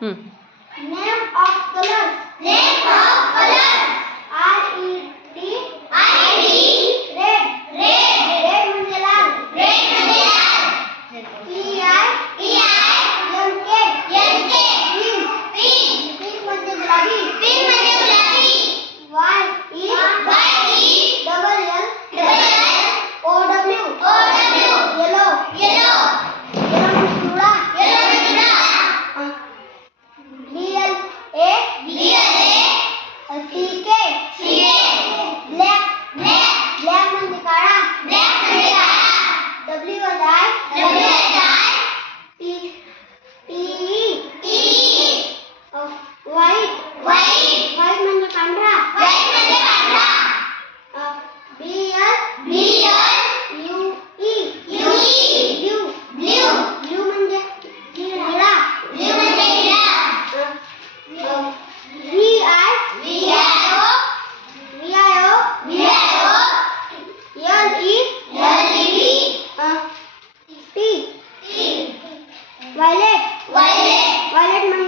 Name of colors. Name of colors. R-E-D. Red. Red म्हणजे लाल. P-I. N-K. Pink म्हणजे गुलाबी. Y-E-L-L-O-W. Yellow. Yellow म्हणजे पिवळा. B-L-A-C-K. Black. Black म्हणजे काळा. W-H-I-T-E. White. White म्हणजे पांढरा. B-L-U-E. Blue म्हणजे निळा. V-I-O-L-E-T. Violet म्हणजे